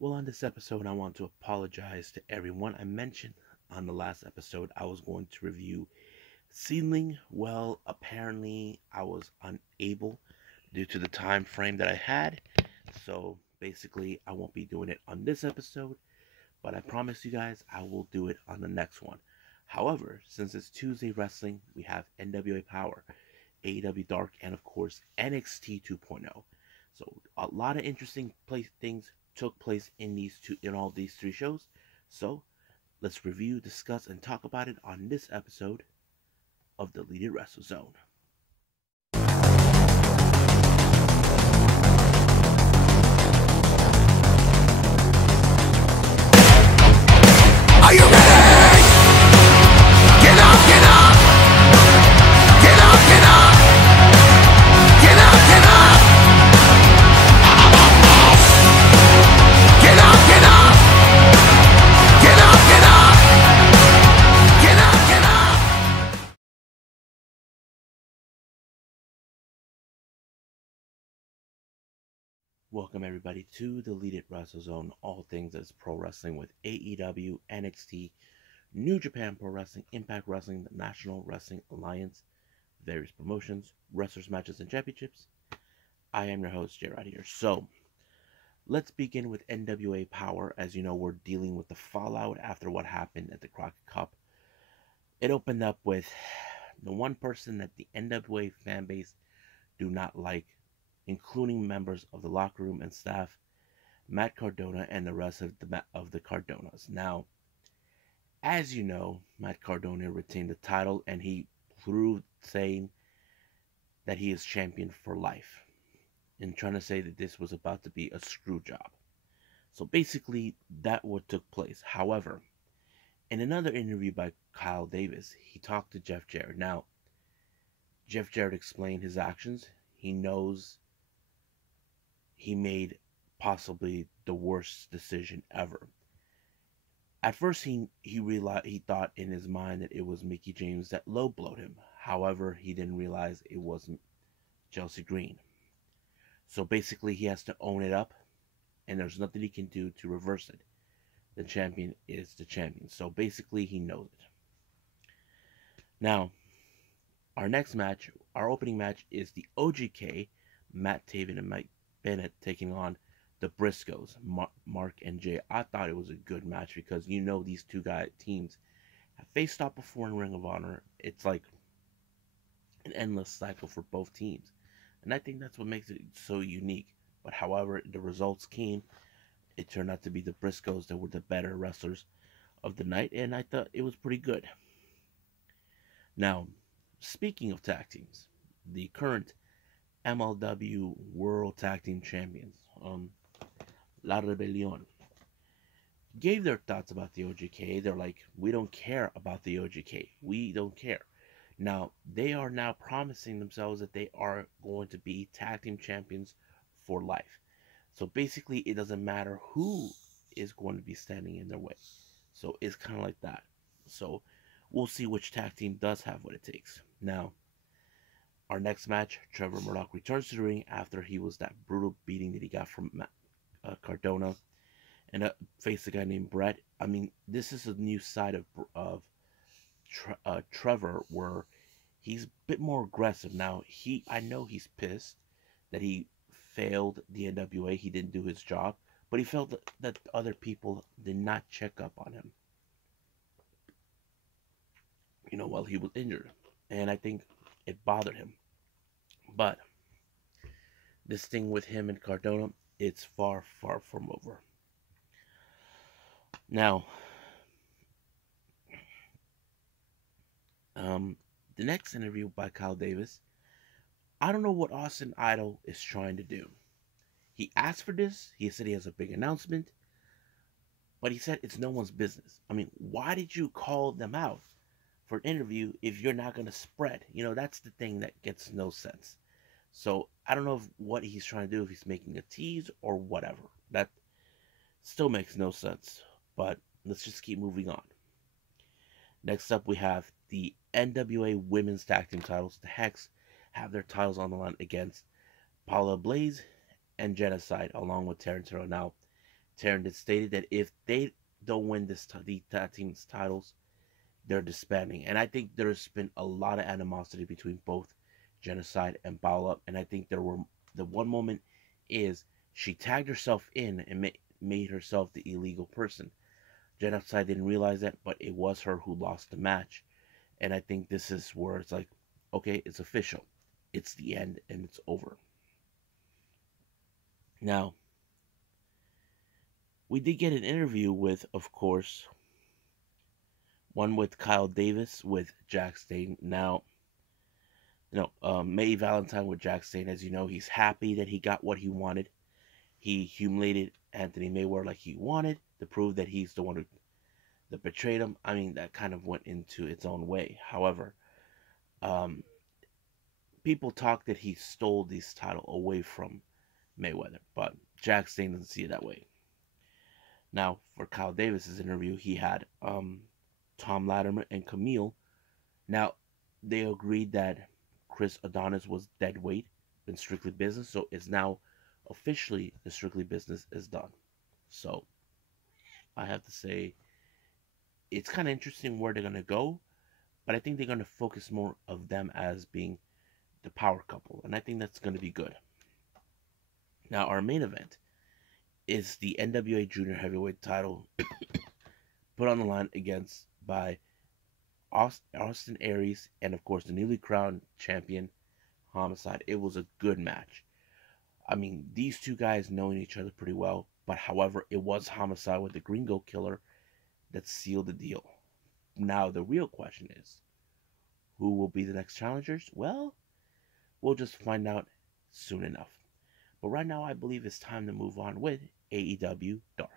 Well, on this episode, I want to apologize to everyone. I mentioned on the last episode I was going to review Seedling. Well, apparently I was unable due to the time frame that I had. So basically, I won't be doing it on this episode, but I promise you guys I will do it on the next one. However, since it's Tuesday Wrestling, we have NWA Power, AEW Dark, and of course NXT 2.0. So a lot of interesting things took place in all these three shows. So let's review, discuss, and talk about it on this episode of the Deleted Wrestle Zone. Are you ready? Get up, get up! Get up, get up! Get up, get up! Get up, get up! Get up, get up! Get up, get up! Welcome everybody to the Deleted Wrestle Zone, all things that's pro wrestling with AEW, NXT, New Japan Pro Wrestling, Impact Wrestling, the National Wrestling Alliance, various promotions, wrestlers, matches, and championships. I am your host, J. Rod here. So, let's begin with NWA Power. As you know, we're dealing with the fallout after what happened at the Crockett Cup. It opened up with the one person that the NWA fan base do not like, including members of the locker room and staff, Matt Cardona and the rest of the Cardonas. Now, as you know, Matt Cardona retained the title, and he proved saying that he is champion for life, and trying to say that this was about to be a screw job. So basically, that what took place. However, in another interview by Kyle Davis, he talked to Jeff Jarrett. Now, Jeff Jarrett explained his actions. He knows he made possibly the worst decision ever. At first, he thought in his mind that it was Mickie James that low-blowed him. However, he didn't realize it wasn't Chelsea Green. So basically, he has to own it up, and there's nothing he can do to reverse it. The champion is the champion. So basically, he knows it. Now, our next match, our opening match, is the OGK, Matt Taven and Mike Bennett taking on the Briscoes, Mark and Jay. I thought it was a good match because you know these two teams have faced off before in Ring of Honor. It's like an endless cycle for both teams, and I think that's what makes it so unique. But however, the results came. It turned out to be the Briscoes that were the better wrestlers of the night, and I thought it was pretty good. Now, speaking of tag teams, the current MLW World Tag Team Champions, La Rebellion, gave their thoughts about the OGK. They're like, we don't care about the OGK. We don't care. Now, they are now promising themselves that they are going to be tag team champions for life. So basically, it doesn't matter who is going to be standing in their way. So it's kind of like that. So we'll see which tag team does have what it takes. Now, our next match, Trevor Murdoch returns to the ring after he was that brutal beating that he got from Cardona, and faced a guy named Brett. I mean, this is a new side of Trevor, where he's a bit more aggressive. Now, I know he's pissed that he failed the NWA. He didn't do his job, but he felt that other people did not check up on him, while he was injured. And I think it bothered him. But this thing with him and Cardona, it's far, far from over. Now, the next interview by Kyle Davis, I don't know what Austin Idol is trying to do. He asked for this. He said he has a big announcement, but he said it's no one's business. I mean, why did you call them out for an interview if you're not going to spread? That's the thing that gets no sense. So I don't know what he's trying to do, if he's making a tease or whatever. That still makes no sense. But let's just keep moving on. Next up, we have the NWA Women's Tag Team titles. The Hex have their titles on the line against Paula Blaze and Genocide, along with Tarantino. Now, Taryn stated that if they don't win the tag team's titles, they're disbanding. And I think there's been a lot of animosity between both Genocide and Bow Up. And I think there were the one moment is she tagged herself in and made herself the illegal person. Genocide didn't realize that, but it was her who lost the match. And I think this is where it's like, okay, it's official. It's the end and it's over. Now, we did get an interview with, of course, one with Kyle Davis with Jack Stain. Now, May Valentine with Jack Stain, as you know, he's happy that he got what he wanted. He humiliated Anthony Mayweather like he wanted to prove that he's the one who that betrayed him. I mean, that kind of went into its own way. However, um, people talk that he stole this title away from Mayweather, but Jack Stain doesn't see it that way. Now, for Kyle Davis's interview, he had Tom Latimer and Camille. Now, they agreed that Chris Adonis was dead weight in Strictly Business, so it's now officially the Strictly Business is done. So, I have to say, it's kind of interesting where they're going to go, but I think they're going to focus more of them as being the power couple, and I think that's going to be good. Now, our main event is the NWA Junior Heavyweight title put on the line against by Austin Aries and, of course, the newly crowned champion, Homicide. It was a good match. I mean, these two guys knowing each other pretty well, but however, it was Homicide with the Gringo Killer that sealed the deal. Now, the real question is, who will be the next challengers? Well, we'll just find out soon enough. But right now, I believe it's time to move on with AEW Dark.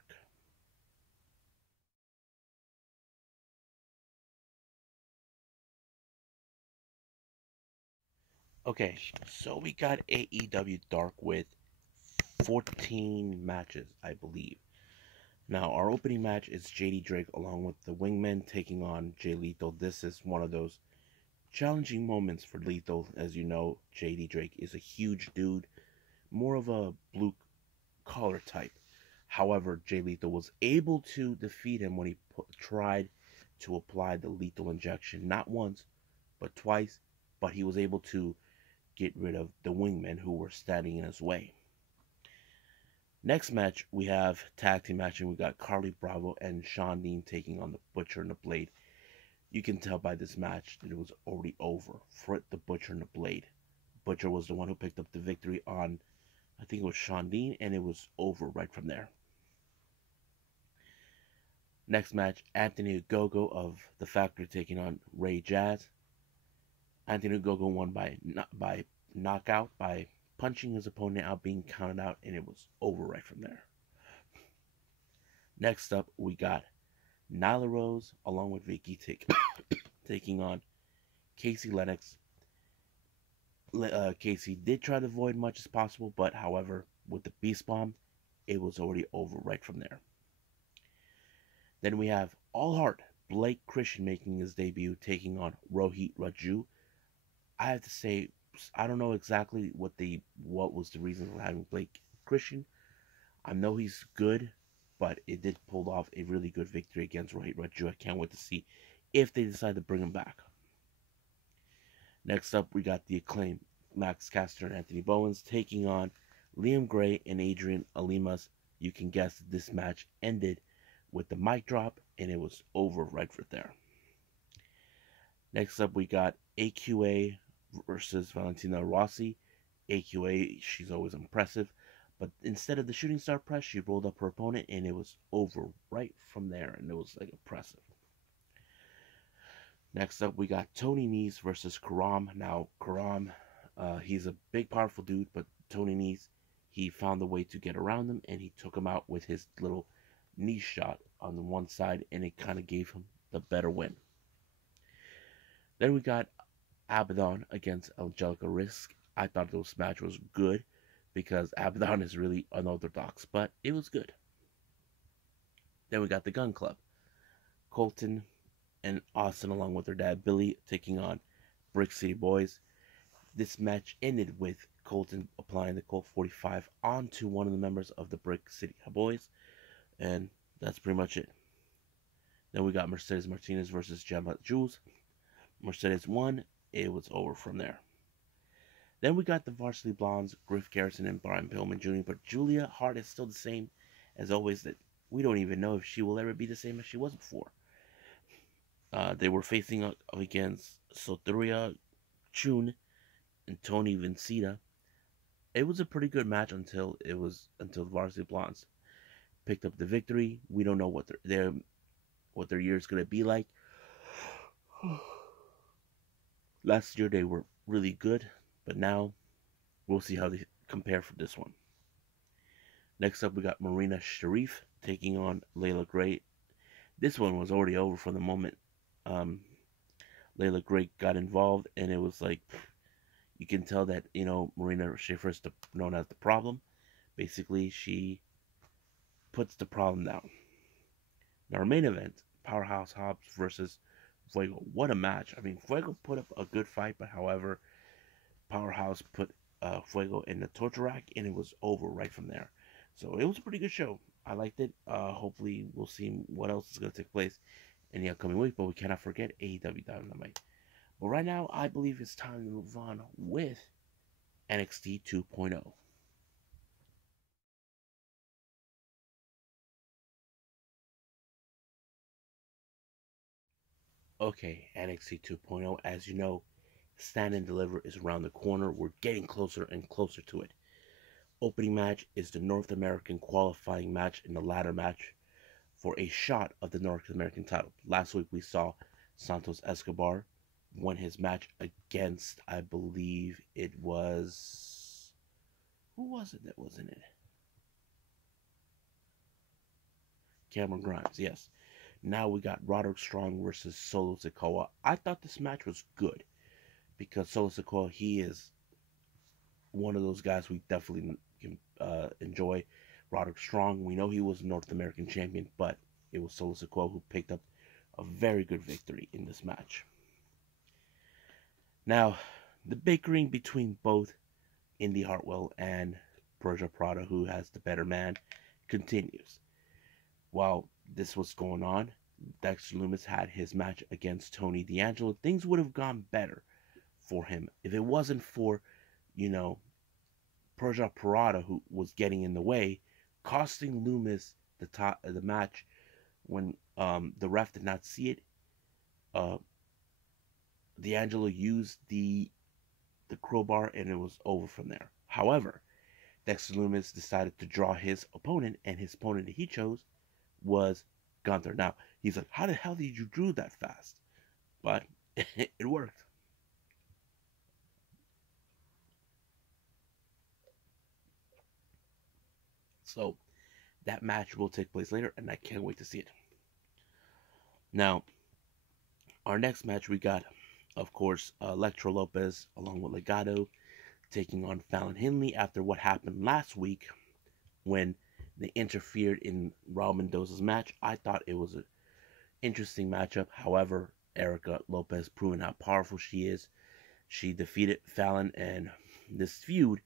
Okay, so we got AEW Dark with 14 matches, I believe. Now, our opening match is JD Drake along with the Wingmen taking on Jay Lethal. This is one of those challenging moments for Lethal. As you know, JD Drake is a huge dude, more of a blue collar type. However, Jay Lethal was able to defeat him when he tried to apply the lethal injection, not once, but twice. But he was able to get rid of the Wingmen who were standing in his way. Next match, we have tag team match, and we got Carly Bravo and Sean Dean taking on the Butcher and the Blade. You can tell by this match that it was already over for the Butcher and the Blade. Butcher was the one who picked up the victory on, I think it was Sean Dean, and it was over right from there. Next match, Anthony Ogogo of the Factory taking on Ray Jazz. Anthony Ogogo won by knockout by punching his opponent out, being counted out, and it was over right from there. Next up, we got Nyla Rose along with Vicky taking on Casey Lennox. Casey did try to avoid much as possible, but however, with the Beast Bomb, it was already over right from there. Then we have All Heart, Blake Christian making his debut, taking on Rohit Raju. I have to say, I don't know exactly what was the reason for having Blake Christian. I know he's good, but it did pull off a really good victory against Rohit Raju. I can't wait to see if they decide to bring him back. Next up, we got the Acclaim, Max Caster and Anthony Bowens taking on Liam Gray and Adrian Alimas. You can guess that this match ended with the mic drop, and it was over right there. Next up, we got AQA versus Valentina Rossi. AQA, she's always impressive, but instead of the shooting star press, she rolled up her opponent, and it was over right from there, and it was like impressive. Next up, we got Tony Nese versus Karam. Now, Karam, he's a big, powerful dude, but Tony Nese, he found a way to get around him, and he took him out with his little knee shot on the one side, and it kind of gave him the better win. Then we got Abaddon against Angelica Risk. I thought this match was good because Abaddon is really unorthodox, but it was good. Then we got the Gun Club. Colton and Austin, along with their dad Billy, taking on Brick City Boys. This match ended with Colton applying the Colt 45 onto one of the members of the Brick City Boys. And that's pretty much it. Then we got Mercedes Martinez versus Gemma Jules. Mercedes won. It was over from there. Then we got the Varsity Blondes, Griff Garrison and Brian Pillman Jr. But Julia Hart is still the same as always. That we don't even know if she will ever be the same as she was before. They were facing up against Soteria Chun and Tony Vincita. It was a pretty good match until the Varsity Blondes picked up the victory. We don't know what their year is gonna be like. Last year they were really good, but now we'll see how they compare for this one. Next up, we got Marina Sharif taking on Layla Gray. This one was already over from the moment Layla Gray got involved, and it was like you can tell that Marina Schaefer is known as the problem. Basically, she puts the problem down. Now, our main event, Powerhouse Hobbs versus Fuego. What a match! I mean, Fuego put up a good fight, but however, Powerhouse put Fuego in the torture rack, and it was over right from there. So it was a pretty good show. I liked it. Hopefully, we'll see what else is going to take place in the upcoming week. But we cannot forget AEW Dynamite. But right now, I believe it's time to move on with NXT 2.0. Okay, NXT 2.0. As you know, Stand and Deliver is around the corner. We're getting closer and closer to it. Opening match is the North American qualifying match in the ladder match for a shot of the North American title. Last week we saw Santos Escobar won his match against, I believe it was, who was it that was in it? Cameron Grimes, yes. Now we got Roderick Strong versus Solo Sikoa. I thought this match was good because Solo Sikoa, he is one of those guys we definitely can enjoy. Roderick Strong, we know he was North American champion, but it was Solo Sikoa who picked up a very good victory in this match. Now, the bickering between both Indy Hartwell and Persia Prada, who has the better man, continues. While this was going on, Dexter Lumis had his match against Tony D'Angelo. Things would have gone better for him if it wasn't for, Persia Prada, who was getting in the way, costing Lumis the match when the ref did not see it. D'Angelo used the crowbar and it was over from there. However, Dexter Lumis decided to draw his opponent, and his opponent that he chose was Gunther. Now, he's like, how the hell did you draw that fast? But it worked. So, that match will take place later, and I can't wait to see it. Now, our next match we got, of course, Electro Lopez along with Legado taking on Fallon Henley after what happened last week when they interfered in Raul Mendoza's match. I thought it was an interesting matchup. However, Erica Lopez proving how powerful she is. She defeated Fallon, and this feud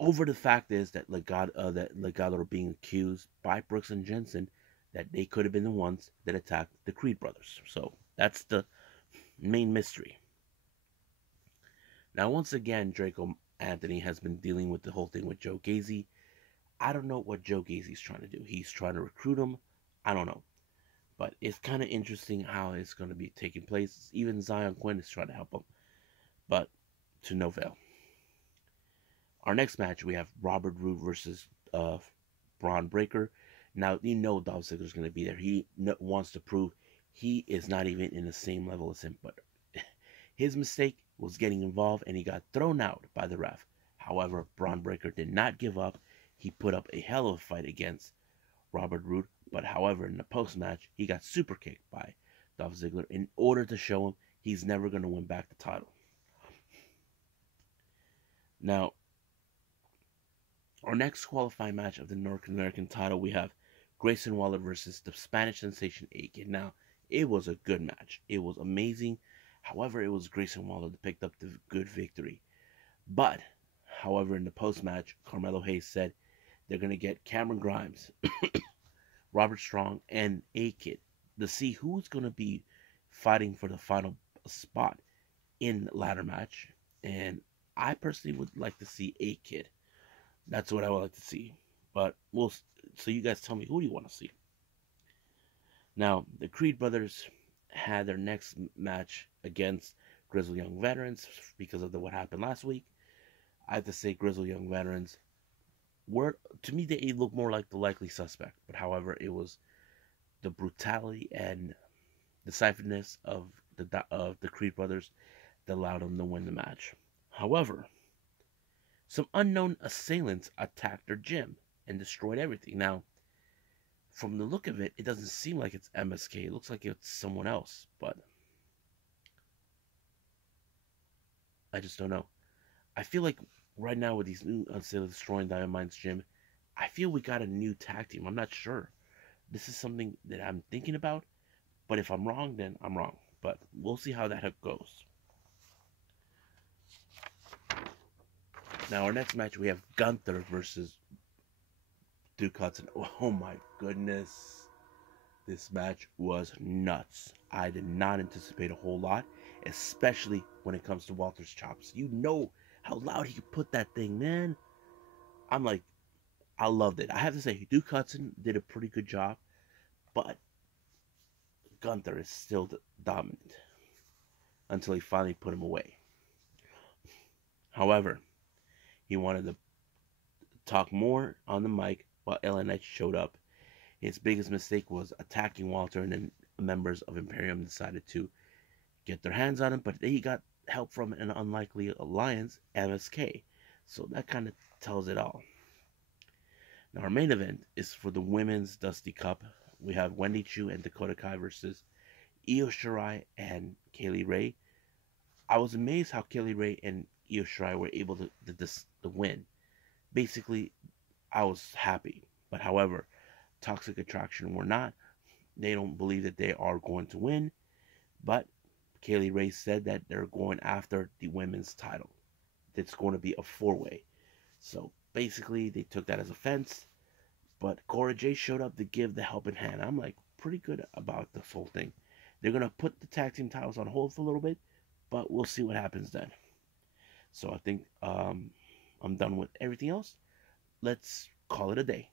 over the fact is that Legado are being accused by Brooks and Jensen that they could have been the ones that attacked the Creed brothers. So that's the main mystery. Now, once again, Draco Anthony has been dealing with the whole thing with Joe Gacy. I don't know what Joe Gacy's trying to do. He's trying to recruit him. I don't know. But it's kind of interesting how it's going to be taking place. Even Zion Quinn is trying to help him. But to no avail. Our next match, we have Robert Roode versus Braun Breaker. Now, Dolph Ziggler's going to be there. He wants to prove he is not even in the same level as him. But his mistake was getting involved, and he got thrown out by the ref. However, Braun Breaker did not give up. He put up a hell of a fight against Robert Roode. But however, in the post-match, he got super kicked by Dolph Ziggler in order to show him he's never going to win back the title. Now, our next qualifying match of the North American title, we have Grayson Waller versus the Spanish sensation Aiken. Now, it was a good match. It was amazing. However, it was Grayson Waller that picked up the good victory. But, however, in the post-match, Carmelo Hayes said they're going to get Cameron Grimes, Robert Strong and A-Kid to see who's going to be fighting for the final spot in the ladder match. And I personally would like to see A-Kid. That's what I would like to see. But so you guys tell me, who do you want to see? Now, the Creed brothers had their next match against Grizzled Young Veterans because of what happened last week. I have to say, Grizzled Young Veterans were, to me, they look more like the likely suspect. But however, it was the brutality and decisiveness of the Creed brothers that allowed them to win the match. However, some unknown assailants attacked their gym and destroyed everything. Now, from the look of it, it doesn't seem like it's MSK. It looks like it's someone else, but I just don't know. I feel like right now with these new assailants destroying Diamond's gym, I feel we got a new tag team. I'm not sure. This is something that I'm thinking about, but if I'm wrong, then I'm wrong. But we'll see how that goes. Now, our next match, we have Gunther versus Duke Hudson. Oh my goodness. This match was nuts. I did not anticipate a whole lot, especially when it comes to Walter's chops. You know how loud he could put that thing, man. I'm like, I loved it. I have to say, Duke Hudson did a pretty good job, but Gunther is still dominant until he finally put him away. However, he wanted to talk more on the mic while LA Knight showed up. His biggest mistake was attacking Walter, and then members of Imperium decided to get their hands on him, but he got help from an unlikely alliance, MSK. So that kind of tells it all. Now, our main event is for the Women's Dusty Cup. We have Wendy Chu and Dakota Kai versus Io Shirai and Kaylee Ray. I was amazed how Kaylee Ray and Io Shirai were able to win. Basically, I was happy. But however, Toxic Attraction were not. They don't believe that they are going to win. But Kaylee Ray said that they're going after the women's title. It's going to be a four-way. So basically, they took that as offense. But Cora Jade showed up to give the helping hand. I'm like pretty good about this whole thing. They're going to put the tag team titles on hold for a little bit. But we'll see what happens then. So I think I'm done with everything else. Let's call it a day.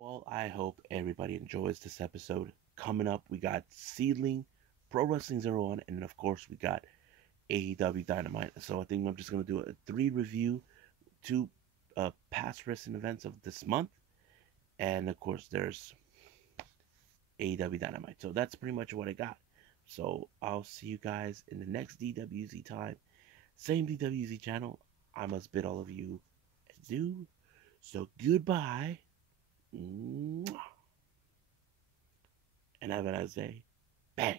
Well, I hope everybody enjoys this episode. Coming up, we got Seedling, Pro Wrestling 01, and then of course we got AEW Dynamite. So I think I'm just going to do a 3 review to past wrestling events of this month. And of course there's AEW Dynamite. So that's pretty much what I got. So I'll see you guys in the next DWZ time. Same DWZ channel. I must bid all of you adieu. So goodbye. And have a nice day. Bang.